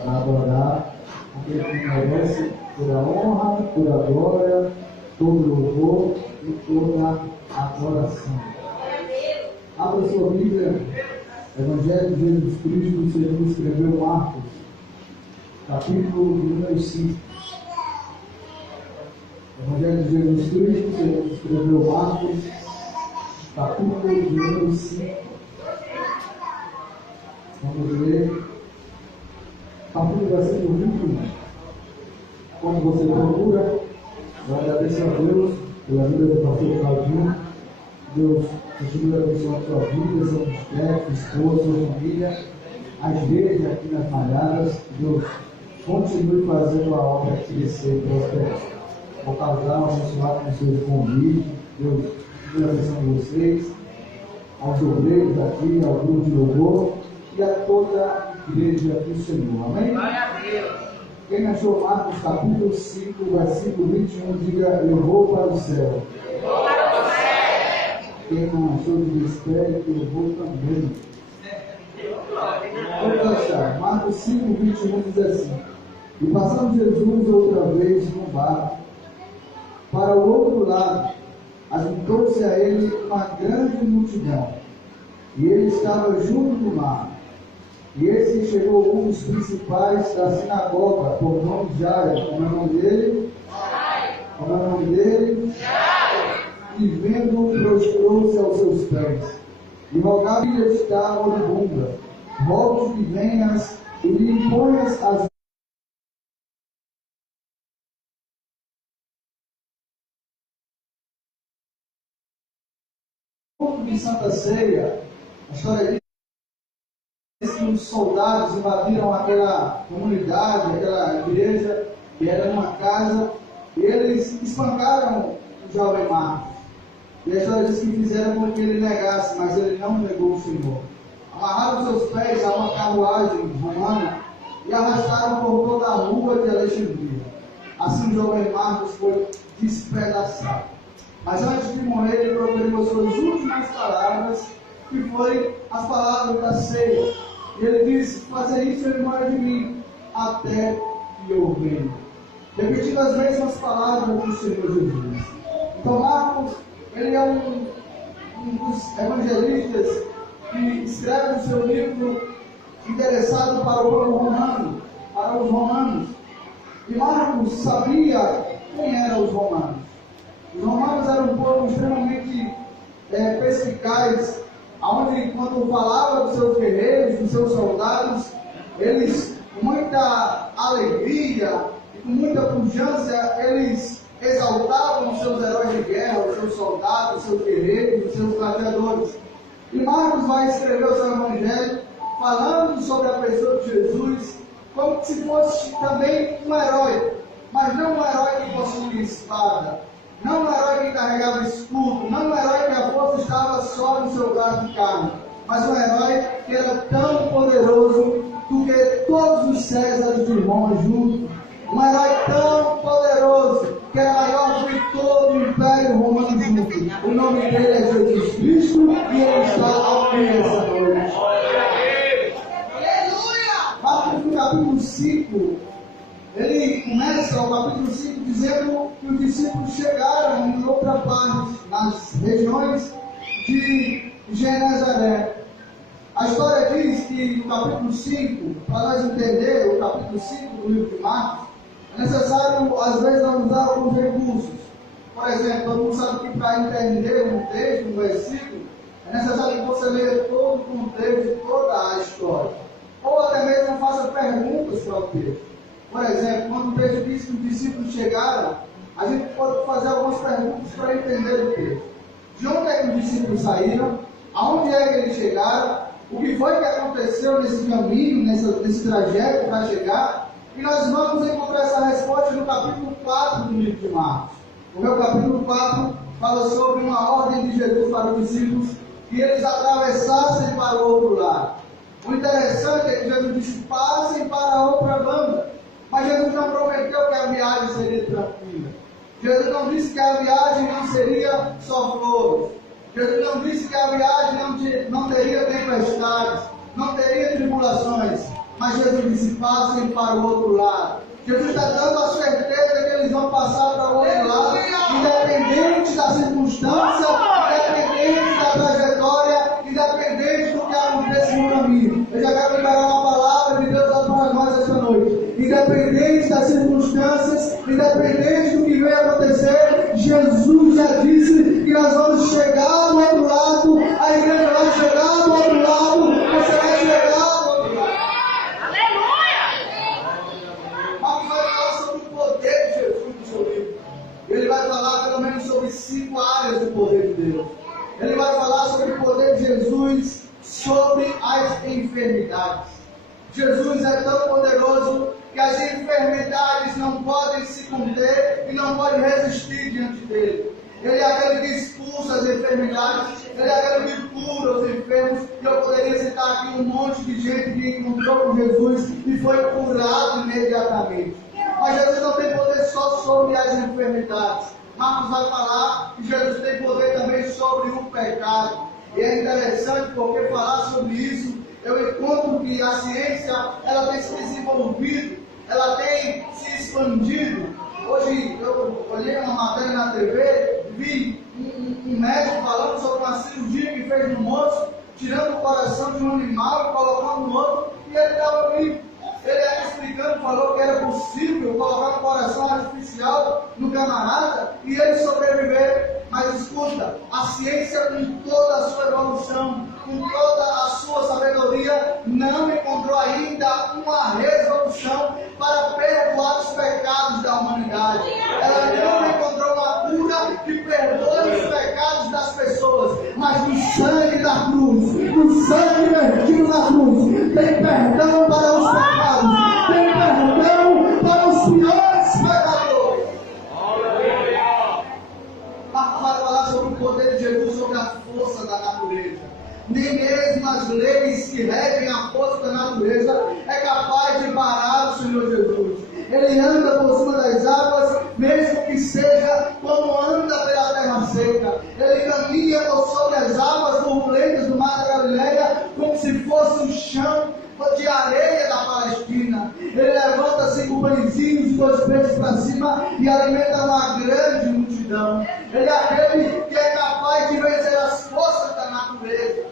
para adorar aquele que merece toda a honra, toda a glória, todo o louvor e toda a adoração. Abra sua Bíblia, Evangelho de Jesus Cristo, segundo escreveu Marcos, capítulo número 5. Evangelho de Jesus Cristo, segundo escreveu Marcos, capítulo número 5. Vamos ler, capítulo versículo 21. Quando você procura, eu agradeço a Deus pela vida do pastor Claudinho. Deus continue abençoando a sua vida, seu ministério, sua esposa, sua família, a igreja aqui nas Malhadas. Deus continue fazendo a obra crescer e prosperar. O casal abençoado com seus convites. Deus continue abençoando vocês, aos obreiros aqui, ao grupo de louvor e a toda a igreja do Senhor. Amém? Quem achou Marcos capítulo 5, versículo 21, diga: eu vou para o céu. Quem não achou, diga: espere que eu vou também. Vamos achar. Marcos 5, 21 diz assim: e passando Jesus outra vez no barco para o outro lado, ajuntou-se a ele uma grande multidão, e ele estava junto do mar. E esse chegou um dos principais da sinagoga, por nome Jairo. Como é o nome dele? Como é o nome dele? E vendo, prostrou-se aos seus pés, e rogava que ele estava moribunda: rogo que venhas e lhe imponhas as de Santa Ceia. A história diz que os soldados invadiram aquela comunidade, aquela igreja, que era numa casa, e eles espancaram o jovem Marcos. E a história diz que fizeram com que ele negasse, mas ele não negou o Senhor. Amarraram seus pés a uma carruagem romana e arrastaram por toda a rua de Alexandria. Assim o jovem Marcos foi despedaçado. Mas antes de morrer, ele proferiu as suas últimas palavras, que foi as palavras da ceia. E ele disse: fazer isso em memória de mim, até que eu venha. Repetindo as mesmas palavras do Senhor Jesus. Então Marcos, ele é um dos evangelistas que escreve o seu livro interessado para o povo romano, para os romanos. E Marcos sabia quem eram os romanos. Os romanos eram um povo extremamente perspicaz, onde quando falava dos seus guerreiros, dos seus soldados, eles, com muita alegria e com muita pujança, eles exaltavam os seus heróis de guerra, os seus soldados, os seus guerreiros, os seus gladiadores. E Marcos vai escrever o seu evangelho falando sobre a pessoa de Jesus como se fosse também um herói, mas não um herói que possuía espada, não um herói que carregava escudo, não um herói que a força estava só no seu braço de carne, mas um herói que era tão poderoso do que todos os Césares de Roma juntos. Um herói tão poderoso que era maior do que todo o Império Romano junto. O nome dele é Jesus Cristo e ele está aqui essa noite. Marcos, no capítulo 5, ele começa o capítulo 5 dizendo que os discípulos chegaram em outra parte, nas regiões de Genezaré. A história diz que no capítulo 5, para nós entender o capítulo 5 do livro de Marcos, é necessário, às vezes, usar alguns recursos. Por exemplo, todo mundo sabe que para entender um texto, um versículo, é necessário que você leia todo o contexto, toda a história. Ou até mesmo faça perguntas para o texto. Por exemplo, quando o texto diz que os discípulos chegaram, a gente pode fazer algumas perguntas para entender o texto. De onde é que os discípulos saíram? Aonde é que eles chegaram? O que foi que aconteceu nesse caminho, nesse trajeto para chegar? E nós vamos encontrar essa resposta no capítulo 4 do livro de Marcos. O meu capítulo 4 fala sobre uma ordem de Jesus para os discípulos que eles atravessassem para o outro lado. O interessante é que Jesus disse: passem para a outra banda. Mas Jesus não prometeu que a viagem seria tranquila. Jesus não disse que a viagem não seria só flores. Jesus não disse que a viagem não teria tempestades, não teria tribulações. Mas Jesus disse: passem para o outro lado. Jesus está dando a certeza que eles vão passar para o outro lado, independente da circunstância, independente da trajetória, independente do que aconteça no caminho. Eu já quero liberar uma palavra de Deus para nós esta noite. Independente das circunstâncias, independente do que venha acontecer, Jesus já disse que nós vamos chegar do outro lado, a igreja vai chegar do outro lado, você vai chegar do outro lado. Marcos vai falar sobre o poder de Jesus no seu livro. Ele vai falar pelo menos sobre 5 áreas do poder de Deus. Ele vai falar sobre o poder de Jesus sobre as enfermidades. Jesus é tão poderoso que as enfermidades não podem se conter e não podem resistir diante dele. Ele é aquele que expulsa as enfermidades, ele é aquele que cura os enfermos. E eu poderia citar aqui um monte de gente que encontrou com Jesus e foi curado imediatamente. Mas Jesus não tem poder só sobre as enfermidades. Marcos vai falar que Jesus tem poder também sobre o pecado. E é interessante porque falar sobre isso, eu encontro que a ciência ela tem se desenvolvido, ela tem se expandido. Hoje eu olhei uma matéria na TV, vi um médico falando sobre uma cirurgia que fez no moço, tirando o coração de um animal e colocando no outro, e ele estava vivo. Ele era explicando, falou que era possível colocar um coração artificial no camarada e ele sobreviver. Mas escuta, a ciência com toda a sua evolução, com toda a sua sabedoria, não encontrou ainda uma resolução para perdoar os pecados da humanidade. Ela não encontrou uma cura que perdoe os pecados das pessoas, mas no sangue da cruz, no sangue vertido na cruz, tem perdão para os pecados, tem perdão para os piores pecadores. Marcos vai falar sobre o poder de Jesus, sobre a força da natureza. Nem mesmo as leis que regem a força da natureza é capaz de parar o Senhor Jesus. Ele anda por cima das águas, mesmo que seja como anda pela terra seca. Ele caminha por sobre as águas turbulentas do mar da Galileia, como se fosse um chão de areia da Palestina. Ele levanta 5 pãezinhos e 2 peixes para cima e alimenta uma grande multidão. Ele é aquele que é capaz de vencer as forças da natureza.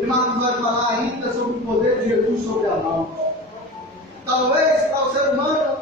E Marcos vai falar ainda sobre o poder de Jesus sobre a morte. Talvez para o ser humano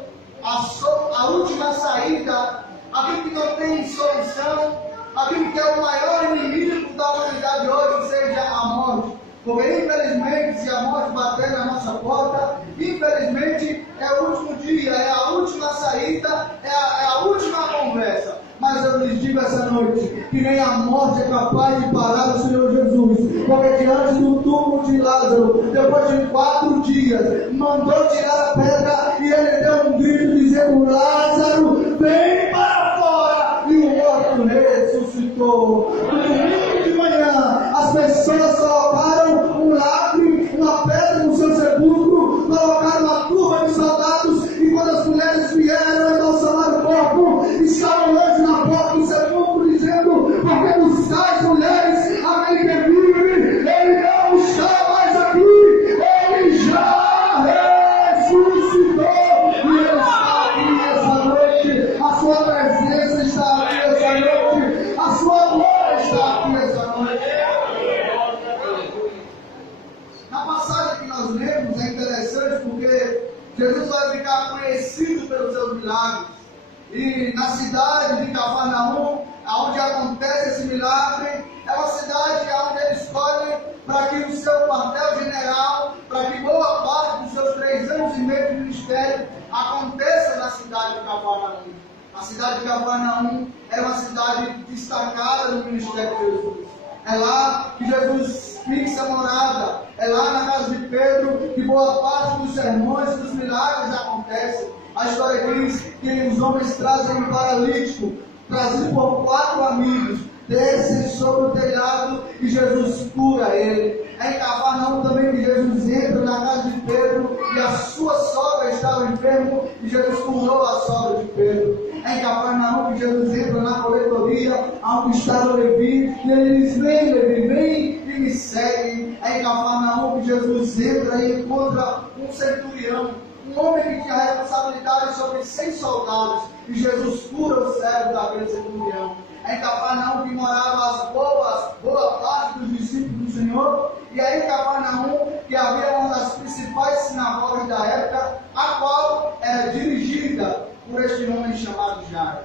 a última saída, aquilo que não tem solução, aquilo que é o maior inimigo da humanidade hoje seja a morte. Porque infelizmente, se a morte bater na nossa porta, infelizmente é o último dia, é a última saída, é a última conversa. Mas eu lhes digo essa noite que nem a morte é capaz de parar o Senhor Jesus. Porque diante do túmulo de Lázaro, depois de 4 dias, mandou tirar a pedra e ele deu um grito dizendo: Lázaro, vem para fora! E o morto ressuscitou. No domingo de manhã, as pessoas colocaram um lacre, uma pedra no seu sepulcro, colocaram uma turma de soldados e quando as mulheres vieram embalsamar o corpo, estava um anjo na porta do sepulcro dizendo: por que buscais mulheres aquele que vive? Ele não está mais aqui, ele já ressuscitou e ele está aqui essa noite. A sua presença está aqui essa noite, a sua glória está aqui essa noite. Na passagem que nós lemos é interessante porque Jesus vai ficar conhecido pelos seus milagres. E na cidade de Cafarnaum, onde acontece esse milagre, é uma cidade onde ele escolhe para que o seu quartel-general, para que boa parte dos seus 3 anos e meio de ministério aconteça na cidade de Cafarnaum. A cidade de Cafarnaum era uma cidade destacada no ministério de Jesus. É lá que Jesus fixa morada. É lá na casa de Pedro que boa parte dos sermões e dos milagres acontecem. A história diz que os homens trazem um paralítico, trazido por 4 amigos, descem sobre o telhado e Jesus cura ele. É em Cafarnaum também que Jesus entra na casa de Pedro e a sua sogra estava enferma e Jesus curou a sogra de Pedro. É em Cafarnaum que Jesus entra na coletoria, onde estava Levi, e ele diz: vem Levi, vem e me segue. É em Cafarnaum que que Jesus entra e encontra um centurião, um homem que tinha responsabilidade sobre 100 soldados, e Jesus cura o cérebro daquele centurião. Em Cafarnaum que morava boa parte dos discípulos do Senhor, e aí em Cafarnaum que havia uma das principais sinagogas da época, a qual era dirigida por este homem chamado Jairo.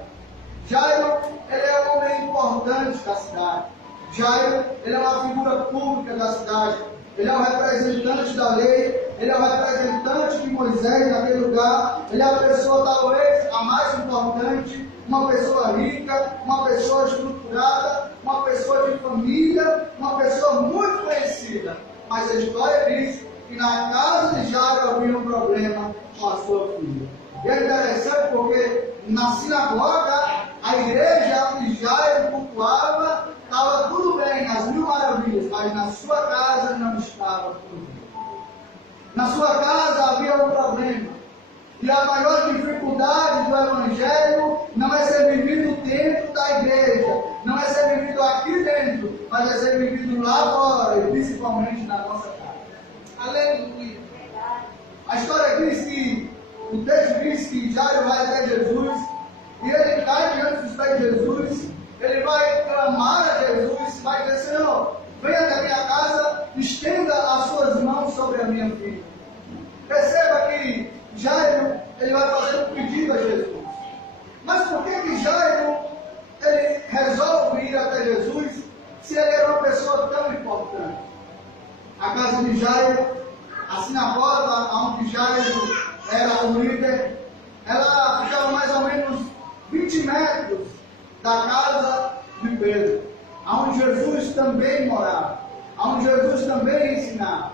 Jairo, ele é um homem importante da cidade. Jairo, ele é uma figura pública da cidade. Ele é o representante da lei, ele é o representante de Moisés naquele lugar. Ele é a pessoa talvez a mais importante, uma pessoa rica, uma pessoa estruturada, uma pessoa de família, uma pessoa muito conhecida. Mas a história diz que na casa de Jairo havia um problema com a sua filha. E é interessante porque na sinagoga, a igreja onde Jairo cultuava, estava tudo bem, nas mil maravilhas, mas na sua casa não estava tudo bem. Na sua casa havia um problema. E a maior dificuldade do Evangelho não é ser vivido dentro da igreja, não é ser vivido aqui dentro, mas é ser vivido lá fora, e principalmente na nossa casa. Aleluia! A história diz que, o texto diz que Jairo vai até Jesus, e ele cai diante dos pés de Jesus, ele vai clamar a Jesus, vai dizer: Senhor, venha até minha casa, estenda as suas mãos sobre a minha filha. Perceba que Jairo, ele vai fazer um pedido a Jesus. Mas por que Jairo, ele resolve ir até Jesus, se ele era uma pessoa tão importante? A casa de Jairo, a sinagoga onde Jairo era o líder, ela ficava mais ou menos 20 metros da casa de Pedro, onde Jesus também morava, onde Jesus também ensinava.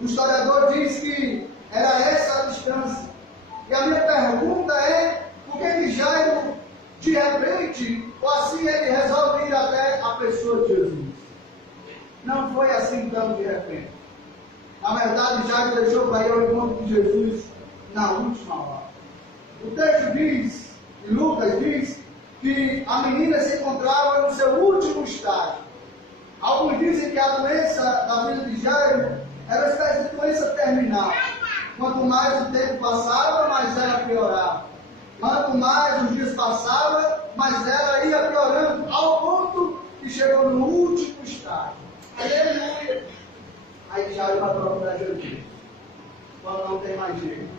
O historiador diz que era essa a distância. E a minha pergunta é: por que Jairo, de repente, ou assim ele resolve ir até a pessoa de Jesus? Não foi assim tão de repente. Na verdade, Jairo deixou para ir ao encontro de Jesus na última hora. O texto diz, e Lucas diz, que a menina se encontrava no seu último estágio. Alguns dizem que a doença da filha de Jairo era uma espécie de doença terminal. Quanto mais o tempo passava, mais ela piorava. Quanto mais os dias passavam, mais ela ia piorando, ao ponto que chegou no último estágio. Aleluia! Aí Jairo vai procurar Jesus. Quando não tem mais jeito.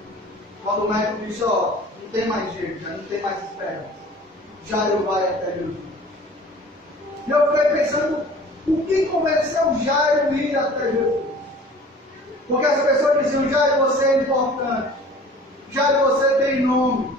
Quando o médico diz: ó, não tem mais jeito, já não tem mais esperança. Jairo vai até Jesus. E eu fiquei pensando, o que convenceu Jairo a ir até Jesus? Porque as pessoas diziam: Jairo, você é importante. Jairo, você tem nome.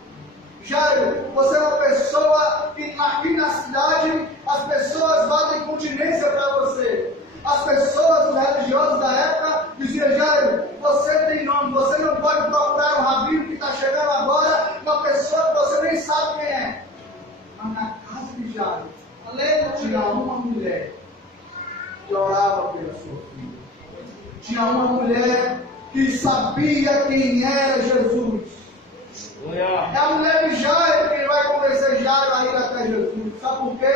Jairo, você é uma pessoa que aqui na cidade as pessoas batem continência para você. As pessoas, os religiosos da época, diziam: Jairo, você tem nome, você não pode procurar um rabino que está chegando agora, uma pessoa que você nem sabe quem é. Mas na casa de Jairo, tinha uma mulher que orava pela sua filha. Tinha uma mulher que sabia quem era Jesus. É a mulher de Jairo que vai convencer Jairo a ir até Jesus. Sabe por quê?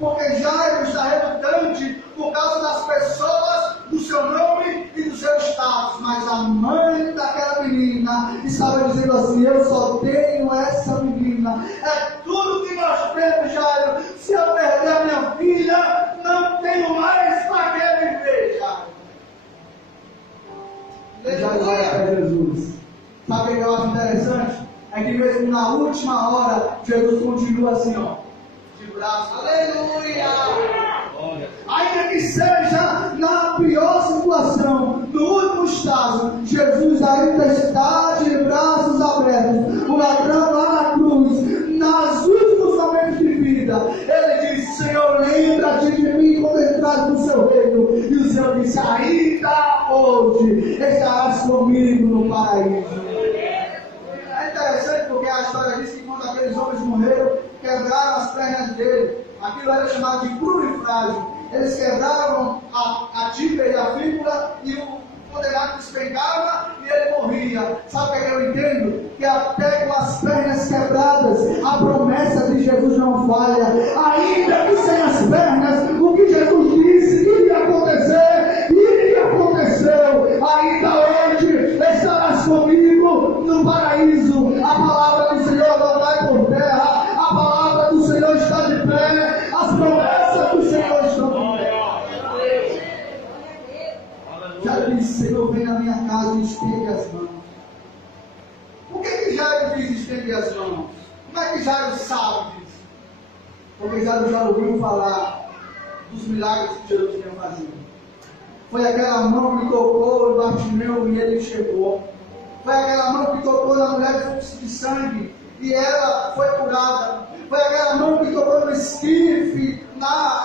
Porque Jairo está relutante por causa das pessoas, do seu nome e do seu status. Mas a mãe daquela menina estava dizendo assim: eu só tenho essa menina. É tudo que nós temos, Jairo. Se eu perder a minha filha, não tenho mais para que viver, Jairo. Jairo vai até Jesus. Sabe o que eu acho interessante? É que mesmo na última hora, Jesus continua assim, ó, de braço. Aleluia! Ainda que seja na pior situação, no último estágio, Jesus ainda está de braços abertos. O ladrão lá na cruz, nos últimos momentos de vida, ele disse: Senhor, lembra-te de mim quando entrares no seu reino. E o Senhor disse: ainda hoje estarás comigo no paraíso. É interessante porque a história diz que quando aqueles homens morreram, quebraram as pernas dele. Aquilo era chamado de cruel e frágil. Eles quebravam a tíbia e a fíbula, e o condenado despencava e ele morria. Sabe o que eu entendo? Que até com as pernas quebradas, a promessa de Jesus não falha. Ainda que sem as pernas, o que Jesus disse que iria acontecer, aconteceu. comigo no paraíso. A palavra do Senhor não vai por terra. A palavra do Senhor está de pé. As promessas do Senhor estão de pé. Já disse, Senhor, vem na minha casa e estende as mãos. Por que Jairo diz estende as mãos? Como é que Jairo sabe disso? Porque Jairo já ouviu falar dos milagres que Jesus tinha fazido. Foi aquela mão que tocou o Bartimeu e ele chegou. Foi aquela mão que tocou na mulher de fluxo de sangue e ela foi curada. Foi aquela mão que tocou no esquife,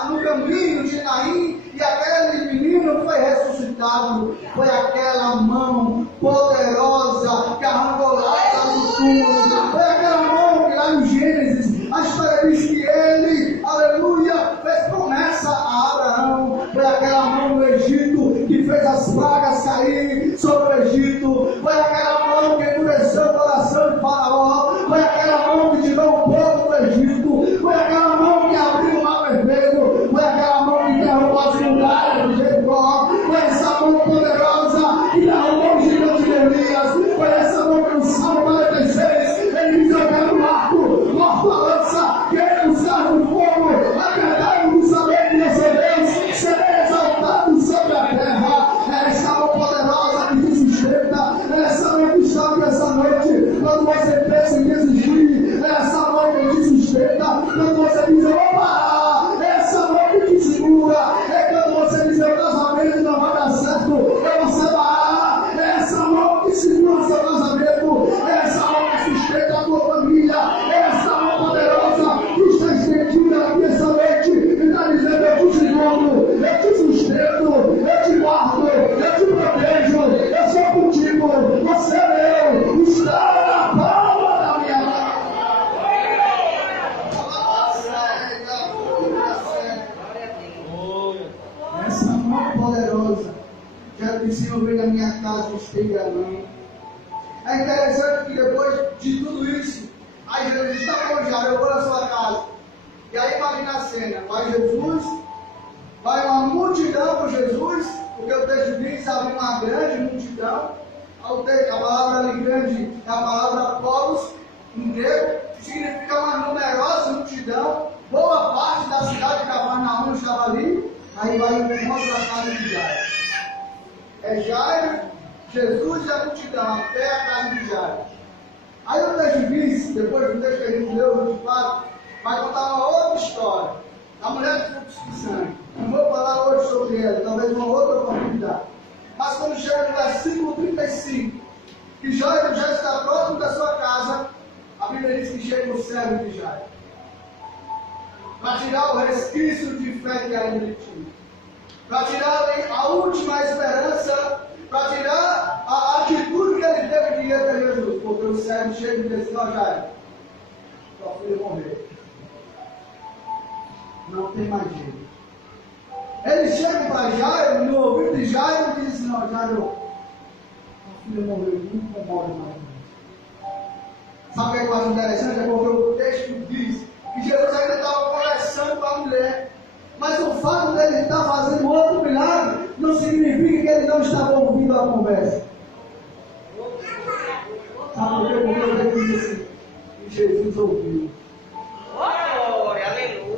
no caminho de Naim, e aquele menino foi ressuscitado. Foi aquela mão poderosa que arrancou Lázaro do túmulo. Foi aquela mão que lá no Gênesis, a história diz que ele, aleluia, fez promessa a Abraão. Foi aquela mão do Egito que fez as pragas cair sobre o Egito. Foi aquela mão que endureceu o coração de Faraó. Foi aquela mão que tirou o povo do Egito. Foi aquela mão que abriu o mar vermelho. Foi aquela mão que derrubou as muralhas de Jericó. Foi essa mão poderosa que derrubou o gigante de Elias. Foi essa mão que no Salmo 46 ele diz: eu quero um arco, morto a lança, quero usar no fogo. A verdade do saber que eu sou Deus, serei exaltado sobre a terra. É essa mão poderosa que te sustenta. É essa mão que sabe essa noite, quando você pensa em desistir. É essa mão que te sustenta. Quando você diz: eu vou parar. É essa mão que te segura. É quando você diz: meu casamento não vai dar certo, eu vou separar. É essa mão que segura o seu casamento. É essa mão que sustenta a tua família. É essa mão poderosa que está estendida aqui essa noite e está dizendo: eu te seguro, eu te sustento, eu te guardo, eu te protejo, eu sou contigo, você é meu, está na palma da minha mão. Essa mão poderosa, quero que o Senhor venha na minha casa e estende a mão. É interessante que depois de tudo isso, aí Jesus está com Jairo, eu vou na sua casa. E aí imagina a cena, vai Jesus, vai uma multidão com Jesus, porque o texto diz: havia uma grande multidão. A palavra ali grande é a palavra polos, em grego, que significa uma numerosa multidão. Boa parte da cidade de Cafarnaum estava ali. Aí vai e mostra a casa de Jairo. É Jairo, Jesus e a multidão, até a casa de Jairo. Aí o texto diz, depois do texto que a gente leu, no 24, vai contar uma outra história. A mulher de fluxo de sangue. Não vou falar hoje sobre ela, talvez uma outra oportunidade. Mas quando chega no versículo 35, que Jairo já está próximo da sua casa, a Bíblia diz que chega o servo de Jairo para tirar o resquício de fé que ainda ele tinha, para tirar a última esperança, para tirar a atitude que ele teve de ir até Jesus, porque o servo chega e diz assim: ó Jairo, sua filha morreu, não tem mais jeito. Ele chega para Jairo, no ouvido de Jairo, e diz assim: não, Jairo, sua filha morreu, nunca morre mais. Sabe o que eu acho interessante? É porque o texto diz que Jesus ainda estava conversando com a mulher. Mas o fato dele estar fazendo outro milagre não significa que ele não estava ouvindo a conversa. Sabe por quê? Porque o texto diz assim: que Jesus ouviu.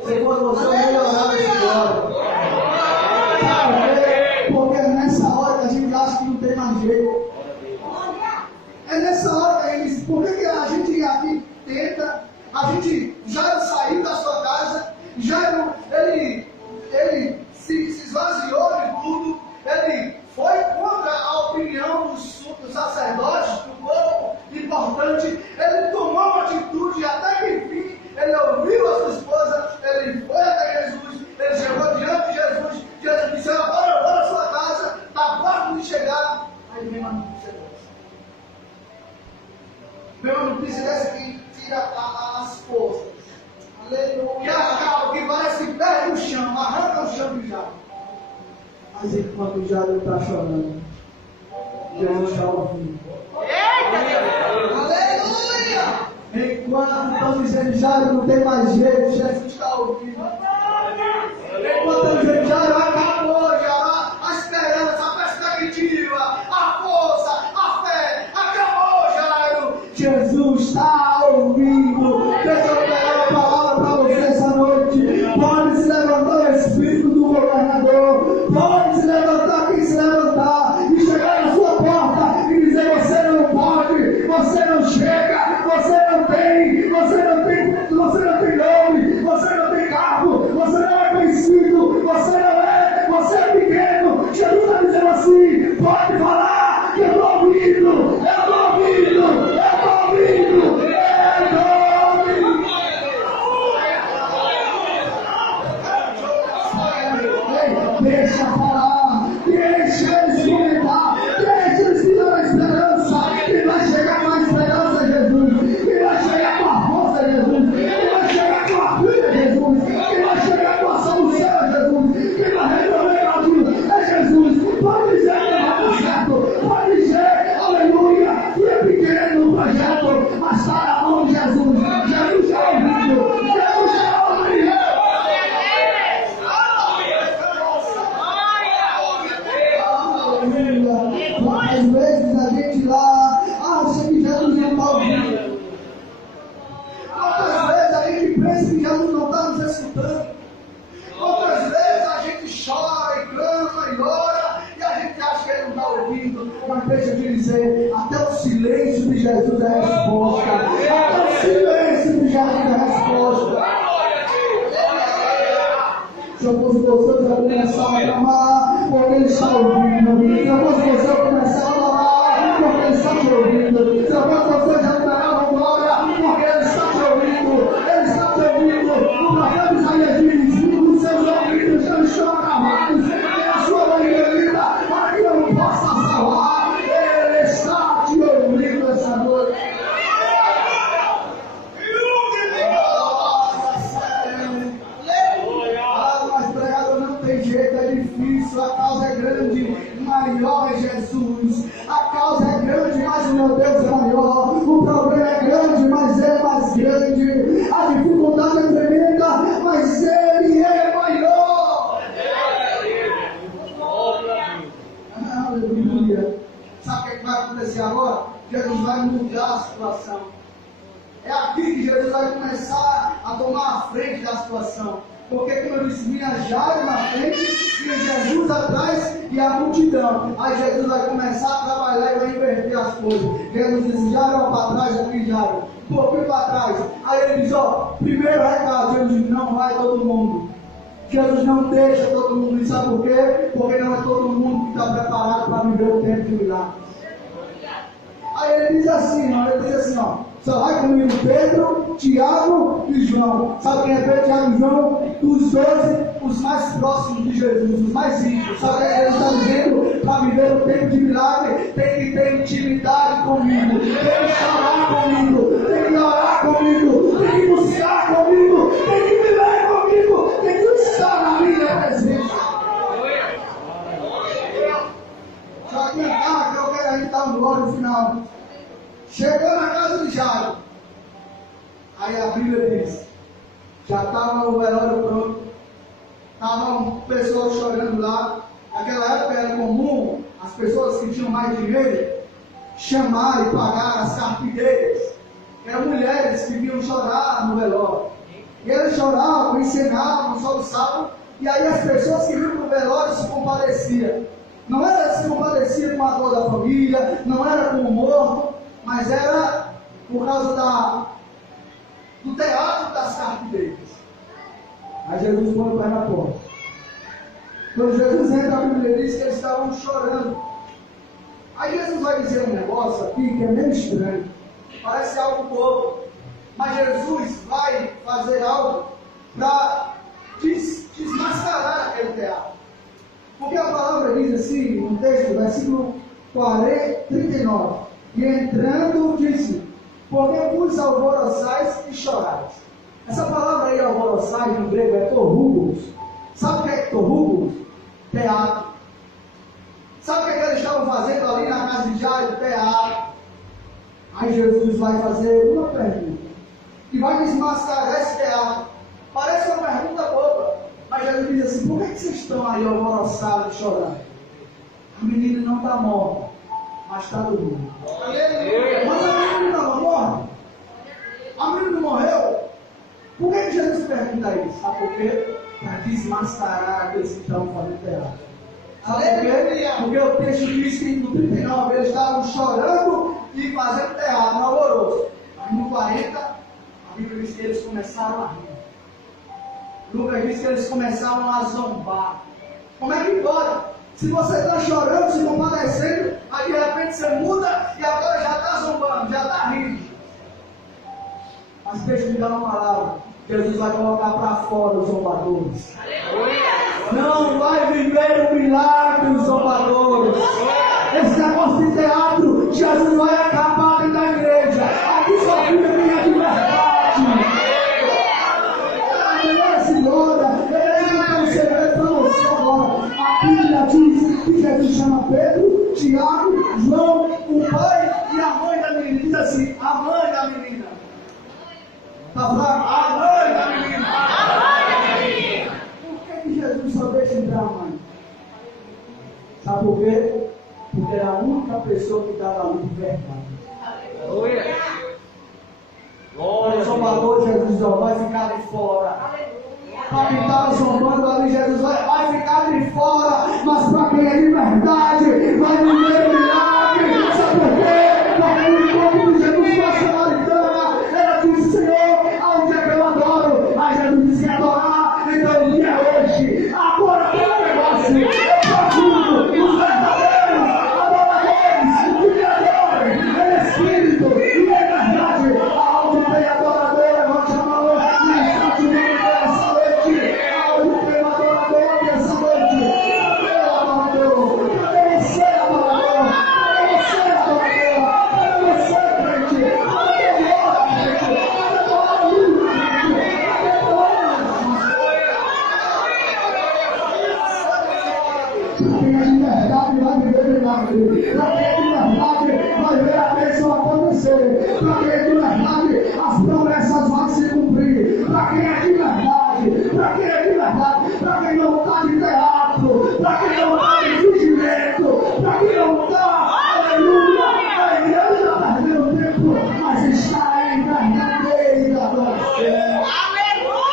Se for você, eu melhorar essa história. Sabe por quê? Porque é nessa hora que a gente acha que não tem mais jeito. É nessa hora que a gente diz: por que a gente aqui tenta? A gente já saiu da sua casa, já ele se esvaziou de tudo, ele foi contra a opinião dos sacerdotes, do povo importante, ele tomou uma atitude até que enfim, ele ouviu a sua esposa, ele foi até Jesus, ele chegou diante de Jesus, Jesus disse: agora eu vou na sua casa, está próximo de chegar. Aí vem uma notícia dessa. Vem uma notícia dessa que tira as forças. Aleluia. Que parece que perde o chão, arranca o chão de Jairo. Mas enquanto Jairo está chorando, Jesus está ouvindo. Aleluia. Enquanto estão dizendo: Jairo não tem mais jeito, Jesus está ouvindo. Enquanto estão dizendo: Jairo acabou, Jairo, a esperança, a perspectiva, a força, a fé, acabou. Jesus está ouvindo. Deixa eu pegar uma palavra para você essa noite. Pode se levantar o espírito do governador. Pode se levantar quem se levantar e chegar na sua porta e dizer: você não pode, você não chega, você não tem nome, você não tem cargo, você não é conhecido, você é pequeno. Jesus está dizendo assim: pode falar, que eu estou ouvindo, eu estou ouvindo, eu estou ouvindo, eu estou ouvindo. Deixa falar, deixa eles comentar, deixa eles te dar a esperança, que vai chegar com a esperança, Jesus, que vai chegar com a força, Jesus, que vai chegar com a vida, Jesus, que vai chegar com a solução, Jesus, que vai resolver aquilo, é Jesus. Pode dizer que vai dar certo, pode dizer, aleluia, que é pequeno o projeto, mas está na mão de Jesus. Jesus já ouviu, Jesus já ouviu. Às vezes a gente lá acha que Jesus não está ouvindo. Quantas vezes a gente pensa que Jesus não está nos escutando. Quantas vezes a gente chora e clama e ora e a gente acha que ele não está ouvindo. Mas deixa eu te dizer, até o silêncio de Jesus é resposta. Até o silêncio de Jesus é resposta. Se eu fosse você, eu já começar a clamar, porque ele está ouvindo. Se eu fosse você, eu começar a orar, porque ele está te ouvindo. Se eu fosse você, já dará glória, porque ele está te ouvindo. Ele está te ouvindo. O profeta Isaías diz: os seus ouvidos já estão gravados, e a sua orelha para que eu não possa salvar. Ele está te ouvindo essa noite. É difícil, a causa é grande, maior é Jesus. A causa é grande, mas o meu Deus é maior. O problema é grande, mas ele é mais grande. A dificuldade é tremenda, mas ele é maior. Aleluia. Sabe o que vai acontecer agora? Jesus vai mudar a situação. É aqui que Jesus vai começar a tomar a frente da situação. Porque, como eu disse, vinha Jairo na frente, vinha Jesus atrás e a multidão. Aí Jesus vai começar a trabalhar e vai inverter as coisas. Jesus disse: Jairo para trás, aqui Jairo, um pouquinho para trás. Aí ele diz: ó, primeiro recado. Jesus diz: não vai todo mundo. Jesus não deixa todo mundo. E sabe por quê? Porque não é todo mundo que está preparado para viver o tempo de milagres. Aí ele diz assim, ó, só vai comigo Pedro, Tiago e João. Sabe quem é Pedro, Tiago e João? Os 12, os mais próximos de Jesus, os mais íntimos. Sabe o que ele está dizendo? Para viver o tempo de milagre, tem que ter intimidade comigo, tem que chorar comigo, tem que orar comigo, tem que buscar comigo, tem que viver comigo, tem que estar na minha presença. Só que a gente está no glória no final. Chegou na casa de Jairo. Aí a Bíblia diz: já estava o velório pronto. Estavam pessoas chorando lá. Naquela época era comum as pessoas que tinham mais dinheiro chamar e pagar as carpideiras. Eram mulheres que vinham chorar no velório. E eles choravam, encenavam, soluçavam. E aí as pessoas que vinham para o velório se compadeciam. Não era se compadecia com a dor da família, não era com o morto, mas era por causa do teatro das carpideiras. Aí Jesus põe o pé na porta. Quando Jesus entra, a Bíblia diz que eles estavam chorando. Aí Jesus vai dizer um negócio aqui que é meio estranho. Parece algo bobo. Mas Jesus vai fazer algo para desmascarar aquele teatro. Porque a palavra diz assim, no texto, versículo 39. E entrando, disse: porque vos alvoroçais e chorais. Essa palavra aí, alvoroçais, no grego, é torrúbulos. Sabe o que é torrúbulos? Teatro. Sabe o que eles estavam fazendo ali na casa de Jairo? Teatro. Aí Jesus vai fazer uma pergunta. E vai desmascarar esse teatro. Parece uma pergunta boba. Mas Jesus diz assim: por que vocês estão aí alvoroçados e chorando? A menina não está morta, mas está dormindo. Mas a menina não está morta, desmascarar aqueles que estão fazendo teatro. Sabe por quê? Porque o texto diz que no 39 eles estavam chorando e fazendo teatro, no alvoroço. Mas no 40, a Bíblia diz que eles começaram a rir. Lucas diz que eles começaram a zombar. Como é que pode? Se você está chorando, se compadecendo, aí de repente você muda e agora já está zombando, já está rindo. Mas deixa eu me dar uma palavra. Jesus vai colocar para fora os zombadores. Não vai viver o milagre dos zombadores. Esse negócio de teatro, Jesus vai acabar dentro da igreja. Aqui só fica quem é de verdade. Eu quero segredo para você agora. A Bíblia diz que Jesus chama Pedro, Tiago, João, o pai e a mãe da menina. Diz assim, a mãe da menina. Está falando? A mãe da menina. Por que Jesus só deixa entrar a mãe? Sabe por quê? Porque era a única pessoa que dava a luz de verdade. O zombador, Jesus vai ficar de fora. Para quem estava zombando ali, Jesus vai ficar de fora. Mas para quem é de verdade, vai viver o milagre. Sabe por quê? Porque o corpo de Jesus vai samaritana. Ela disse, Senhor, aonde é que eu adoro? Aí Jesus disse que adorar. Então o dia é hoje. Agora tem um negócio. Eu procuro os verdadeiros adoradores. O que adora? É Espírito e é verdade. Aonde tem adorador, levante a mão. Para quem é de verdade, vai ver a bênção acontecer. Para quem é de verdade, as promessas vão se cumprir. Para quem é de verdade, para quem é de verdade, para quem não está de teatro, para quem não está de fingimento, para quem não está, aleluia, a igreja está perdendo tempo, mas está em verdadeira adoração. Aleluia!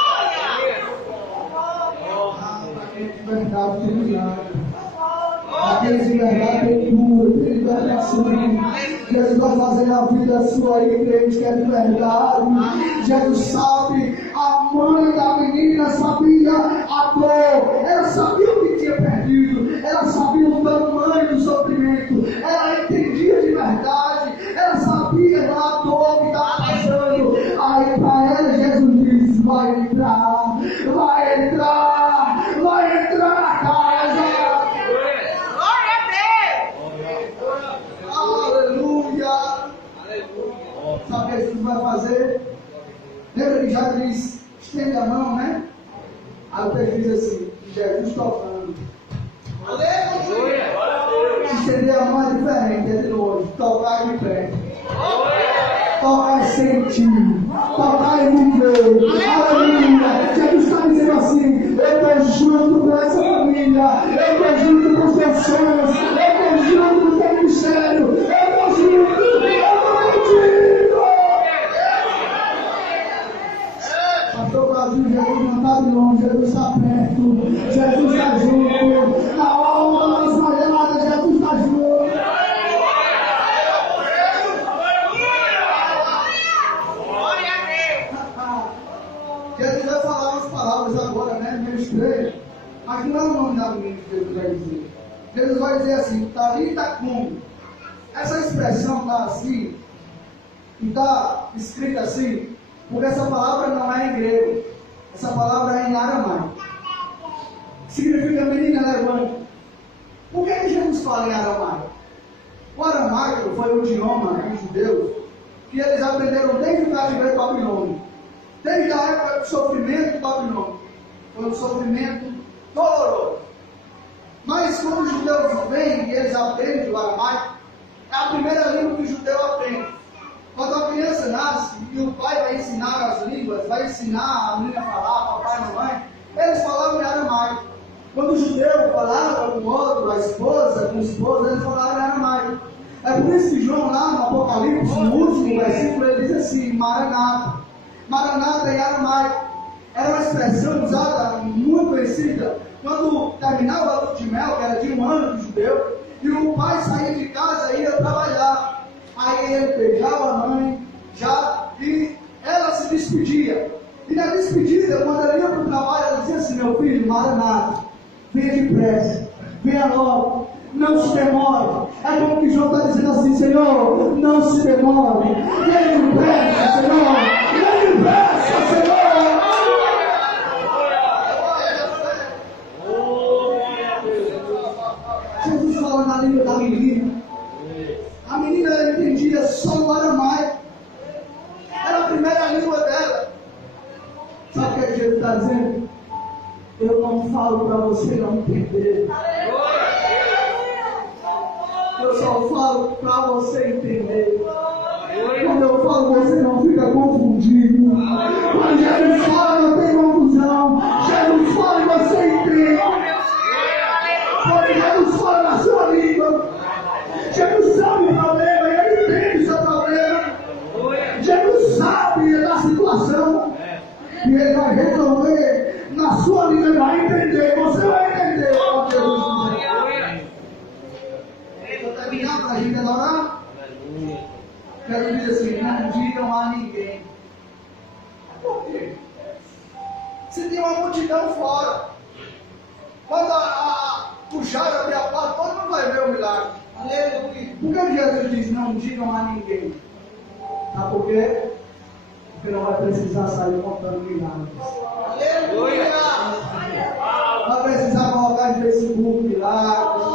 Para quem é de verdade, tem milagre. Aqueles de verdade tem cura, tem libertação. Jesus vai fazer na vida sua aí, crente que é de verdade. Jesus sabe, a mãe da menina sabia a dor, ela sabia o que tinha perdido, ela sabia o tamanho do sofrimento, ela entendia de verdade, ela sabia da dor que estava passando. Aí para ela Jesus diz: vai entrar, vai entrar, vai entrar na casa. Sabe o que Jesus vai fazer? Lembra que já diz, estende a mão, né? Aí o texto diz assim, Jesus tocando. Aleluia! Estender a mão é diferente, é de longe. Tocar é de frente. Tocar é sentir. Tocar é viver. Aleluia! Jesus está dizendo assim, eu estou junto com essa família. Eu estou junto com os teus sonhos. Eu estou junto com o teu ministério. Eu estou junto. Jesus não está de longe, Jesus está perto, Jesus está junto, na hora das malhadas, Jesus está junto. Jesus vai falar umas palavras agora, né? Menos três, mas não é o nome da menina que Jesus vai dizer. Jesus vai dizer assim, Talita cum. Essa expressão está assim, e está escrita assim, porque essa palavra não é em grego, essa palavra é em aramaico. Significa menina, levante. Por que Jesus fala em aramaico? O aramaico foi o idioma dos judeus que eles aprenderam desde o cativeiro babilônico, desde a época do sofrimento do Babilônia. Foi um sofrimento doloroso. Mas quando os judeus vêm e eles aprendem o aramaico, é a primeira língua que o judeu aprende. Quando a criança nasce e o pai vai ensinar as línguas, vai ensinar a menina a falar, papai e mamãe, eles falavam em aramaico. Quando o judeu falava com o outro, a esposa com o esposo, eles falavam em aramaico. É por isso que João lá no Apocalipse, no último versículo, ele diz assim, Maranata. Maranata em aramaico era uma expressão usada, muito conhecida, quando terminava a lua de mel, que era de um ano do judeu, e o pai saía de casa e ia trabalhar. Aí ele beijava a mãe, e ela se despedia. E na despedida, quando ela ia para o trabalho, ela dizia assim: meu filho, maranata, venha depressa, venha logo, não se demore. É como que João está dizendo assim: Senhor, não se demore, venha depressa, Senhor, venha depressa, Senhor. Jesus fala na língua da menina. A menina, ela entendia só o aramaico. Era a primeira língua dela. Sabe o que Jesus está dizendo? Eu não falo para você não entender. Eu só falo para você entender. Quando eu falo, você não fica confundido. Quando Jesus fala, não tem confusão. Jesus fala e você entende. Quando Jesus fala na sua língua, Jesus sabe o problema e ele entende o seu problema. Jesus sabe da situação e ele vai resolver na sua língua. Ele vai entender, você vai entender. Vou terminar para a gente adorar. Quero dizer assim: não digam a ninguém. Por quê? Se tem uma multidão fora, quando o Jairo abrir a porta, todo mundo vai ver o milagre. Aleluia. Por que Jesus diz: não digam a ninguém? Sabe por quê? Porque não vai precisar sair contando milagres. Aleluia. Não vai precisar colocar em Facebook milagres.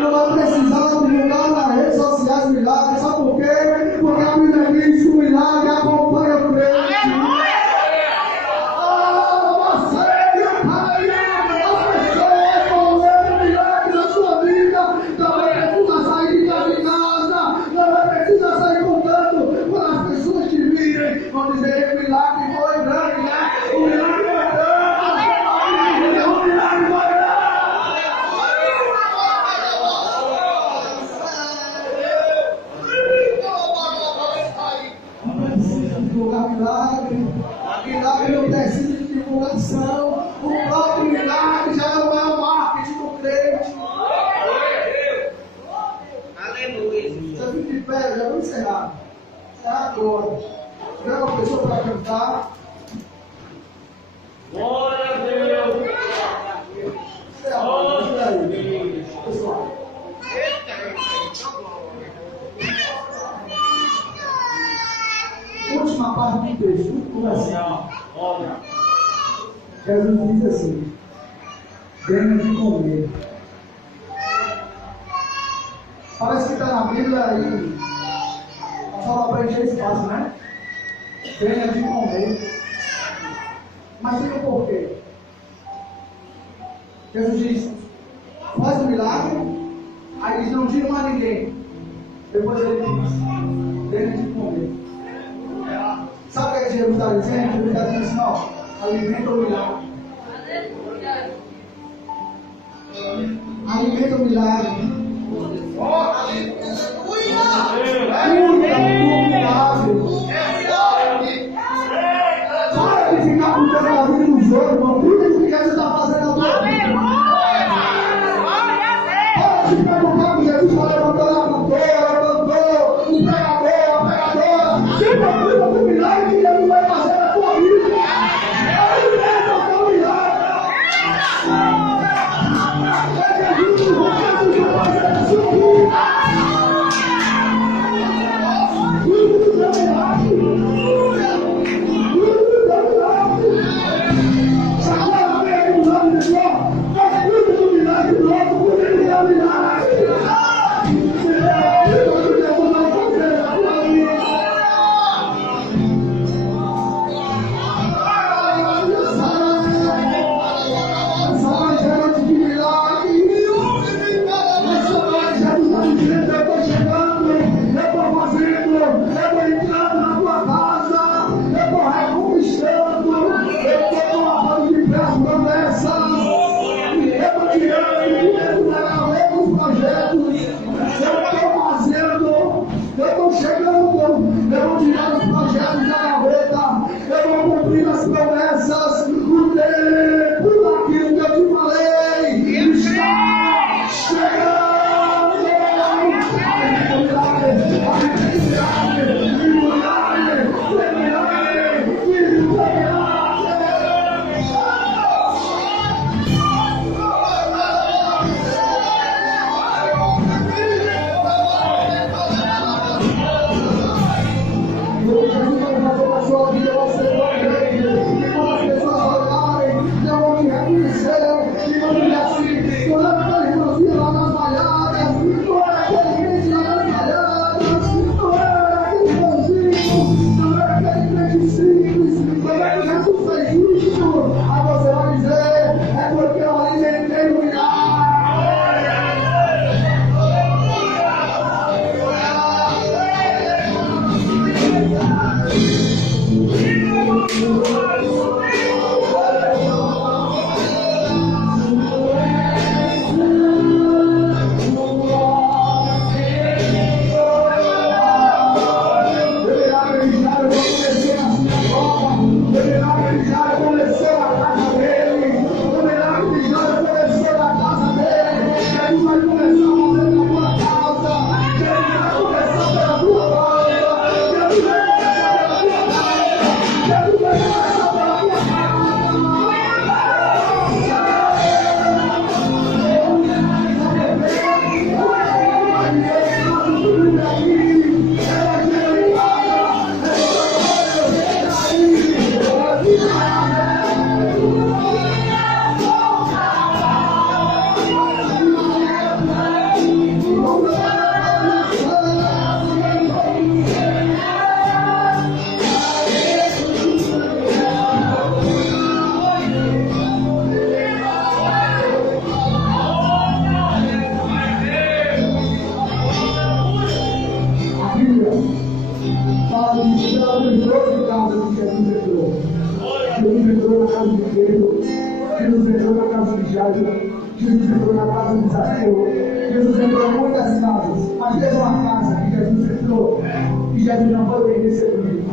Não vai precisar divulgar nas redes sociais milagres. Sabe por quê? Porque a Bíblia diz que o milagre acompanha o crente. Milagre não precisa de divulgação. O próprio milagre já é o maior marketing do crente. Aleluia. Você fica de pé, já vou encerrar. Encerrar agora. Tiver uma pessoa para cantar. Glória a Deus. Glória a Deus. Pessoal. Última parte do texto, Jesus diz assim: venha de comer. Parece que está na Bíblia aí, só para preencher espaço, né? Venha de comer. Mas tem um porquê. Jesus diz: faz um milagre. Aí diz: não digam a ninguém. Depois ele diz: venha de comer. Sabe o que Jesus está dizendo? Jesus está dizendo assim: ó, alimenta o milagre. Alimenta o milagre. Cuida do milagre. Para de ficar cuidando da vida dos outros, irmão. Cuida do que você está fazendo na tua vida. Para de ficar cuidando que Jesus está levantando a cantora, o pregador, a pregadora. Sempre cuida do milagre que Jesus vai fazer na tua vida. Alimenta o teu milagre. É Jesus vai fazer na sua vida. fala de pela grandiosa casa que Jesus entrou. Jesus entrou na casa de Pedro, Jesus entrou na casa de Jairo, Jesus entrou na casa de Zaqueu, Jesus entrou em muitas casas, mas teve uma casa que Jesus entrou e Jesus não foi bem recebido.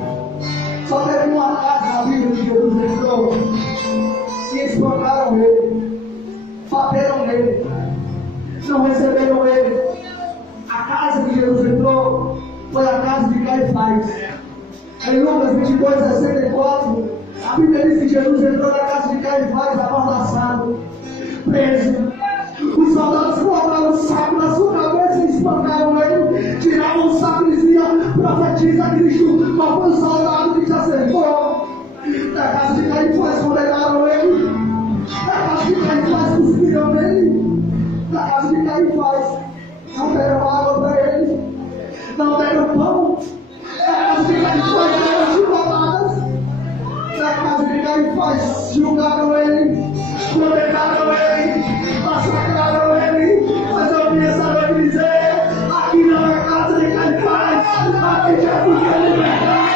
Só teve uma casa na Bíblia que Jesus entrou e espancaram ele, bateram nele, não receberam ele. A casa que Jesus entrou foi a casa de Caifás. Em Lucas 22, 64, a Bíblia diz que Jesus entrou na casa de Caifás amordaçado, preso. Os soldados colocaram um saco na sua cabeça e espancaram ele, tiravam o saco e diziam: profetiza Cristo. Qual foi o soldado que te acertou? Da casa de Caifás condenaram ele, da casa de Caifás cuspiram nele, da casa de Caifás não deram água para ele, não deram pão, da casa de Caifás deram chibatadas, da casa de Caifás julgaram ele, condenaram ele, massacraram ele. Mas eu vim essa noite dizer: aqui não é casa de Caifás, aqui Jesus quer libertar.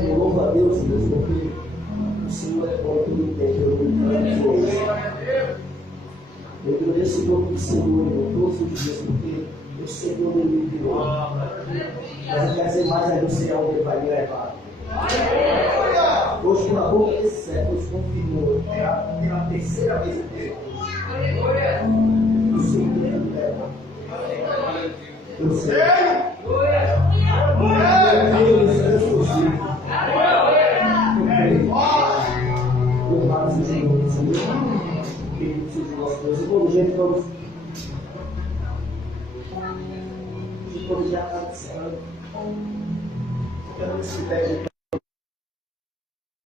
Eu louvo a Deus, porque o Senhor é bom, tudo tem, pelo menos. Eu agradeço o nome do Senhor, irmão, todos os dias, porque o Senhor me livrou. Mas eu quero dizer mais ainda, o Senhor ele vai me levar. Hoje, pela boca desse século, Deus confirmou, pela terceira vez aqui. O Senhor me leva. Eu sei. Louvado seja o nome do Senhor. Querido seja o nosso Deus. E todo jeito vamos. De todo dia agradecendo. Quero que se pegue.